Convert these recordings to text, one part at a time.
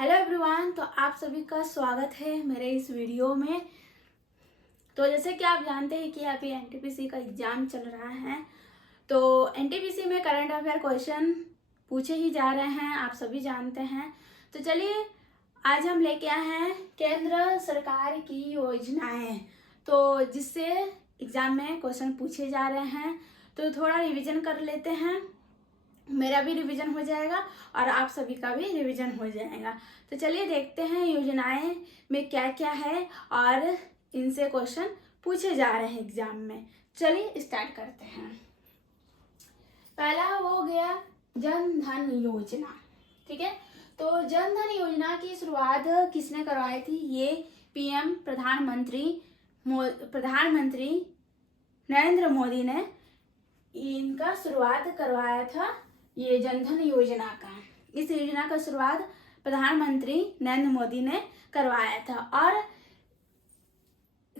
Hello everyone, तो आप सभी का स्वागत है मेरे इस वीडियो में। तो जैसे कि आप जानते हैं कि अभी एनटीपीसी का एग्जाम चल रहा है, तो एनटीपीसी में करंट अफेयर क्वेश्चन पूछे ही जा रहे हैं, आप सभी जानते हैं। तो चलिए आज हम लेके आए हैं केंद्र सरकार की योजनाएं, तो जिससे एग्जाम में क्वेश्चन पूछे जा रहे हैं। तो थोड़ा रिवीजन कर लेते हैं, मेरा भी रिवीजन हो जाएगा और आप सभी का भी रिवीजन हो जाएगा। तो चलिए देखते हैं योजनाएं में क्या क्या है और इनसे क्वेश्चन पूछे जा रहे हैं एग्जाम में। चलिए स्टार्ट करते हैं। पहला हो गया जन धन योजना। ठीक है, तो जन धन योजना की शुरुआत किसने करवाई थी? ये पीएम प्रधानमंत्री नरेंद्र मोदी ने इनका शुरुआत करवाया था, ये जनधन योजना का। इस योजना का शुरुआत प्रधानमंत्री नरेंद्र मोदी ने करवाया था। और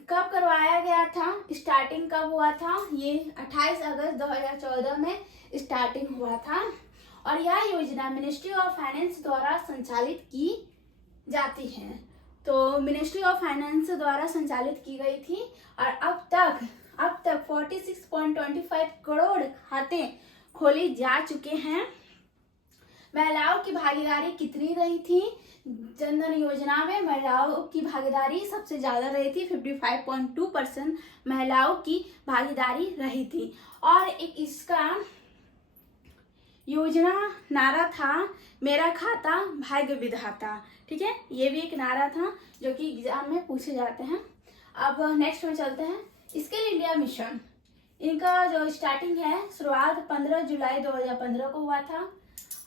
कब करवाया गया था, स्टार्टिंग कब हुआ था? ये 28 अगस्त 2014 में स्टार्टिंग हुआ था। और यह योजना मिनिस्ट्री ऑफ फाइनेंस द्वारा संचालित की जाती है। तो मिनिस्ट्री ऑफ फाइनेंस द्वारा संचालित की गई थी और अब तक 46.25 करोड़ खाते खोली जा चुके हैं। महिलाओं की भागीदारी कितनी रही थी जनधन योजना में? महिलाओं की भागीदारी सबसे ज्यादा रही थी, 55.2% महिलाओं की भागीदारी रही थी। और एक इसका योजना नारा था, मेरा खाता भाग्य विधाता। ठीक है, ये भी एक नारा था जो कि एग्जाम में पूछे जाते हैं। अब नेक्स्ट में चलते हैं। स्किल इंडिया मिशन, इनका जो स्टार्टिंग है, शुरुआत 15 जुलाई 2015 को हुआ था।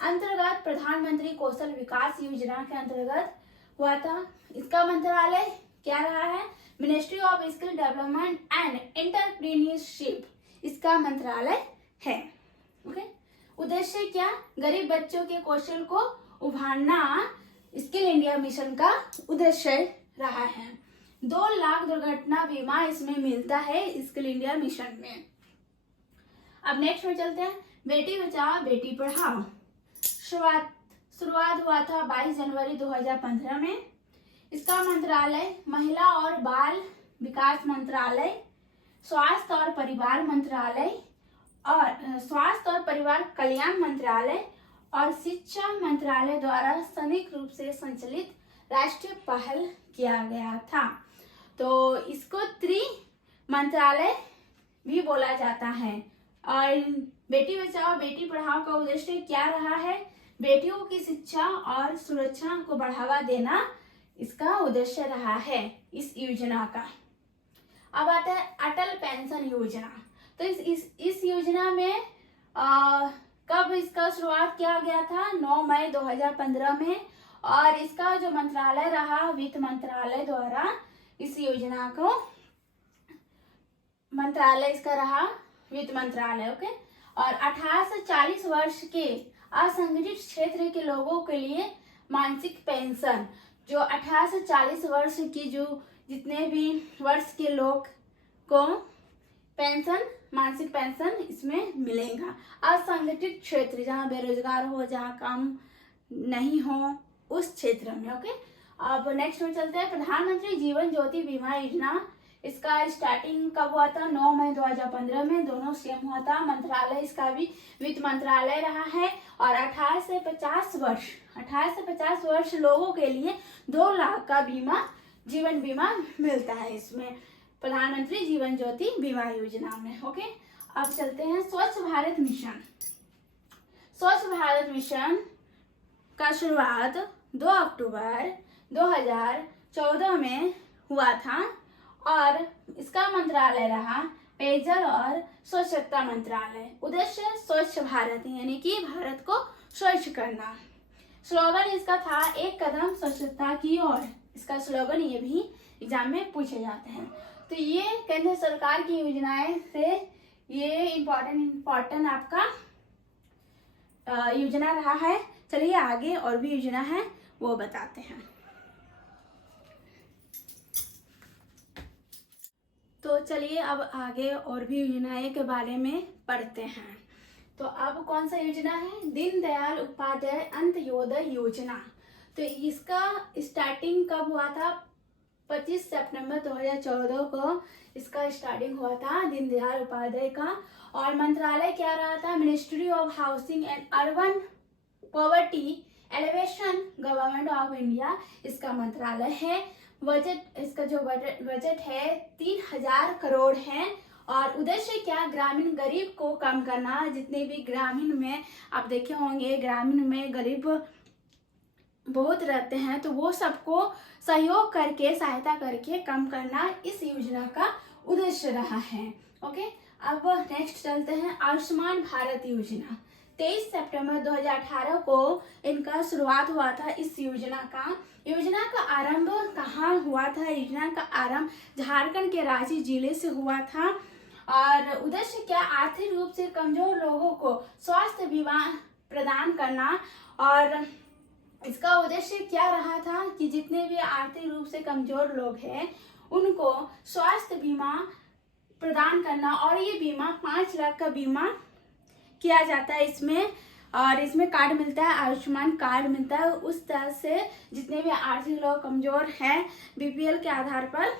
अंतर्गत प्रधानमंत्री कौशल विकास योजना के अंतर्गत हुआ था। इसका मंत्रालय क्या रहा है? Ministry of skill development and entrepreneurship, इसका मंत्रालय है। ओके, उद्देश्य क्या? गरीब बच्चों के कौशल को उभारना स्किल इंडिया मिशन का उद्देश्य रहा है। 2 लाख दुर्घटना बीमा इसमें मिलता है स्किल इंडिया मिशन में। अब नेक्स्ट में चलते हैं। बेटी बचाओ बेटी पढ़ाओ, शुरुआत हुआ था 22 जनवरी 2015 में। इसका मंत्रालय महिला और बाल विकास मंत्रालय, स्वास्थ्य और परिवार मंत्रालय और स्वास्थ्य और परिवार कल्याण मंत्रालय और शिक्षा मंत्रालय द्वारा संयुक्त रूप से संचालित राष्ट्रीय पहल किया गया था। तो इसको मंत्रालय भी बोला जाता है। और बेटी बचाओ बेटी पढ़ाओ का उद्देश्य क्या रहा है? बेटियों की शिक्षा और सुरक्षा को बढ़ावा देना इसका उद्देश्य रहा है इस योजना का। अब आता है अटल पेंशन योजना। तो इस योजना में कब इसका शुरुआत किया गया था? 9 मई 2015 में। और इसका जो मंत्रालय रहा, वित्त मंत्रालय द्वारा इस योजना को मंत्रालय इसका रहा वित्त मंत्रालय। ओके, और 18 से 40 वर्ष के असंगठित क्षेत्र के लोगों के लिए मासिक पेंशन, जो 18 से 40 वर्ष की जो जितने भी वर्ष के लोग को पेंशन, मासिक पेंशन इसमें मिलेगा। असंगठित क्षेत्र, जहाँ बेरोजगार हो, जहाँ काम नहीं हो, उस क्षेत्र में। ओके, अब नेक्स्ट में चलते हैं। प्रधानमंत्री जीवन ज्योति बीमा योजना, इसका स्टार्टिंग कब हुआ था? 9 मई 2015 में। दोनों सेम हुआ था। मंत्रालय इसका भी वित्त मंत्रालय रहा है। और 18 से 50 वर्ष लोगों के लिए 2 लाख का जीवन बीमा मिलता है इसमें, प्रधानमंत्री जीवन ज्योति बीमा योजना में। ओके, अब चलते हैं स्वच्छ भारत मिशन। स्वच्छ भारत मिशन का शुरुआत 2 अक्टूबर 2014 में हुआ था और इसका मंत्रालय रहा पेयजल और स्वच्छता मंत्रालय। उद्देश्य स्वच्छ भारत, यानी कि भारत को स्वच्छ करना। स्लोगन इसका था, एक कदम स्वच्छता की ओर। इसका स्लोगन ये भी एग्जाम में पूछे जाते हैं। तो ये केंद्र सरकार की योजनाएं से ये इम्पोर्टेंट आपका योजना रहा है। चलिए आगे और भी योजना है वो बताते हैं। तो चलिए अब आगे और भी योजनाएं के बारे में पढ़ते हैं। तो अब कौन सा योजना है? दीनदयाल उपाध्याय अंत्योदय योजना। तो इसका स्टार्टिंग कब हुआ था? 25 सितंबर 2014 को इसका स्टार्टिंग हुआ था, दीनदयाल उपाध्याय का। और मंत्रालय क्या रहा था? Ministry of housing and urban poverty alleviation, government of India इसका मंत्रालय है। बजट, इसका जो बजट है 3000 करोड़ है। और उद्देश्य क्या? ग्रामीण गरीब को कम करना। जितने भी ग्रामीण में आप देखे होंगे, ग्रामीण में गरीब बहुत रहते हैं, तो वो सबको सहयोग करके, सहायता करके कम करना इस योजना का उद्देश्य रहा है। ओके, अब नेक्स्ट चलते हैं आयुष्मान भारत योजना। 23 सितंबर 2018 को इनका शुरुआत हुआ था इस योजना का। योजना का आरंभ कहाँ हुआ था? योजना का आरंभ झारखंड के रांची जिले से हुआ था। और उद्देश्य क्या? आर्थिक रूप से कमजोर लोगों को स्वास्थ्य बीमा प्रदान करना। और इसका उद्देश्य क्या रहा था कि जितने भी आर्थिक रूप से कमजोर लोग हैं उनको स्वास्थ्य बीमा प्रदान करना। और ये बीमा 5 लाख का बीमा किया जाता है इसमें। और इसमें कार्ड मिलता है, आयुष्मान कार्ड मिलता है। उस तरह से जितने भी आर्थिक लोग कमजोर हैं, बीपीएल के आधार पर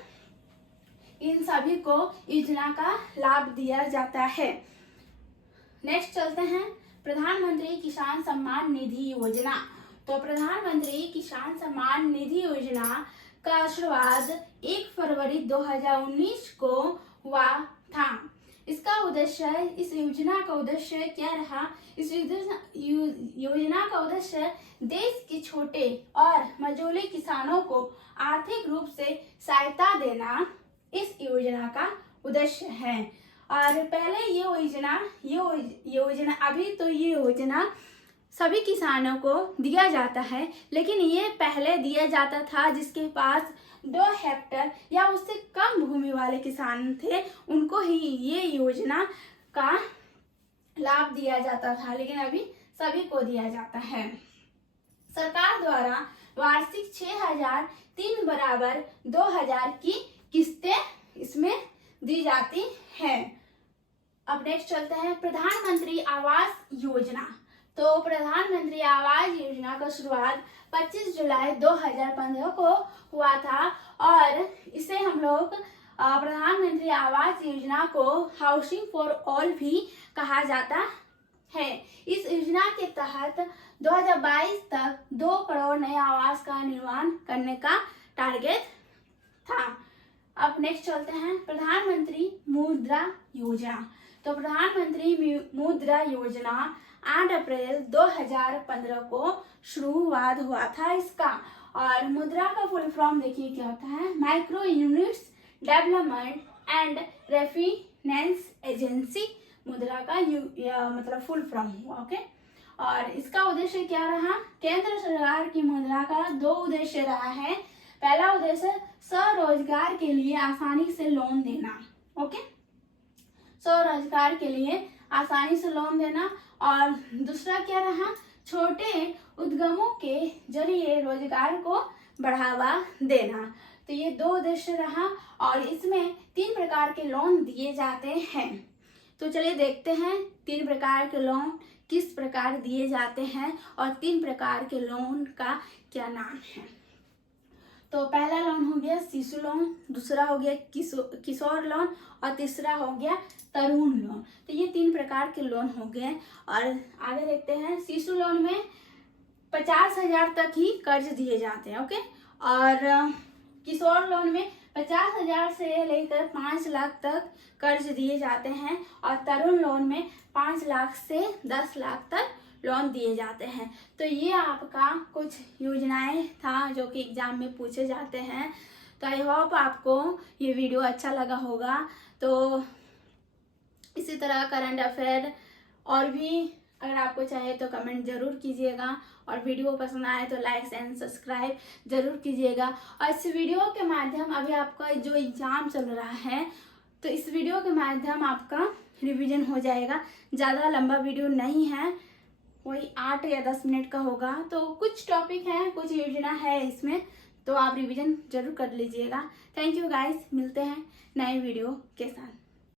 इन सभी को योजना का लाभ दिया जाता है। नेक्स्ट चलते हैं प्रधानमंत्री किसान सम्मान निधि योजना। तो प्रधानमंत्री किसान सम्मान निधि योजना का शुरुआत 1 फरवरी 2019 को हुआ था। इसका उद्देश्य, इस योजना का उद्देश्य क्या रहा? इस योजना का उद्देश्य देश के छोटे और मझोले किसानों को आर्थिक रूप से सहायता देना इस योजना का उद्देश्य है। और पहले ये योजना अभी तो ये योजना सभी किसानों को दिया जाता है, लेकिन ये पहले दिया जाता था जिसके पास 2 हेक्टेयर या उससे कम भूमि वाले किसान थे, उनको ही ये योजना का लाभ दिया जाता था, लेकिन अभी सभी को दिया जाता है। सरकार द्वारा वार्षिक 6000 3 बराबर 2000 की किस्तें इसमें दी जाती है। अब नेक्स्ट चलते हैं प्रधानमंत्री आवास योजना। तो प्रधानमंत्री आवास योजना का शुरुआत 25 जुलाई 2015 को हुआ था। और इसे हम लोग प्रधानमंत्री आवास योजना को हाउसिंग फॉर ऑल भी कहा जाता है। इस योजना के तहत 2022 तक 2 करोड़ नए आवास का निर्माण करने का टारगेट था। अब नेक्स्ट चलते हैं प्रधानमंत्री मुद्रा योजना। तो प्रधानमंत्री मुद्रा योजना 8 अप्रैल 2015 को शुरुआत हुआ था इसका। और मुद्रा का फुल फॉर्म देखिए क्या होता है? Micro units development and refinance agency Mudra का मतलब फुल फॉर्म हुआ। ओके, और इसका उद्देश्य क्या रहा? केंद्र सरकार की मुद्रा का 2 उद्देश्य रहा है। पहला उद्देश्य स्वरोजगार के लिए आसानी से लोन देना। ओके, स्वरोजगार के लिए आसानी से लोन देना। और दूसरा क्या रहा? छोटे उद्यमों के जरिए रोजगार को बढ़ावा देना। तो ये 2 उद्देश्य रहा। और इसमें 3 प्रकार के लोन दिए जाते हैं। तो चलिए देखते हैं 3 प्रकार के लोन किस प्रकार दिए जाते हैं और 3 प्रकार के लोन का क्या नाम है। तो पहला लोन हो गया शिशु लोन, दूसरा हो गया किशोर लोन और तीसरा हो गया तरुण लोन। तो ये 3 प्रकार के लोन हो गए। और आगे देखते हैं शिशु लोन में 50,000 तक ही कर्ज दिए जाते हैं। ओके, और किशोर लोन में 50,000 से लेकर 5 लाख तक कर्ज दिए जाते हैं। और तरुण लोन में 5 लाख से 10 लाख तक लोन दिए जाते हैं। तो ये आपका कुछ योजनाएं था जो कि एग्जाम में पूछे जाते हैं। तो आई होप आपको ये वीडियो अच्छा लगा होगा। तो इसी तरह करंट अफेयर और भी अगर आपको चाहे तो कमेंट जरूर कीजिएगा। और वीडियो पसंद आए तो लाइक एंड सब्सक्राइब जरूर कीजिएगा। और इस वीडियो के माध्यम अभी आपका जो एग्जाम चल रहा है तो इस वीडियो के माध्यम आपका रिवीजन हो जाएगा। ज़्यादा लंबा वीडियो नहीं है, वही 8 या 10 मिनट का होगा। तो कुछ टॉपिक है, कुछ योजना है इसमें, तो आप रिवीजन जरूर कर लीजिएगा। थैंक यू गाइस, मिलते हैं नए वीडियो के साथ।